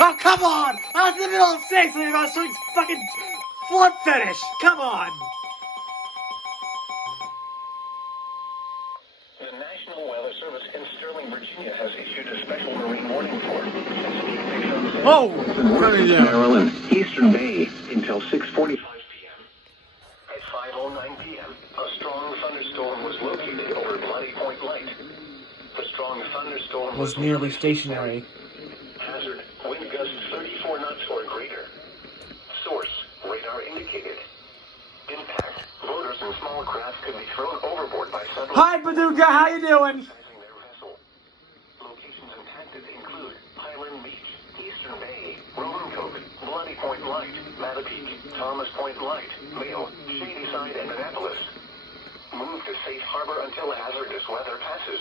Oh, come on! I was in the middle of saying something about something's fucking flood fetish! Come on! The National Weather Service in Sterling, Virginia has issued a special marine warning for Oh! Maryland, Eastern Bay until 6:45 p.m. At 5:09 p.m., a strong thunderstorm was located over Bloody Point Light. The strong thunderstorm Was nearly stationary. Hazard, wind gusts 34 knots or greater. Source, radar indicated. Impact, boaters and small craft could be thrown overboard by sudden... Hi, Paducah, how you doing? ...their vessel. Locations impacted include Highland Beach, Eastern Bay, Roanoke, Bloody Point Light, Mattapique, Thomas Point Light, Vail, Shadyside, and Annapolis. Move to safe harbor until hazardous weather passes.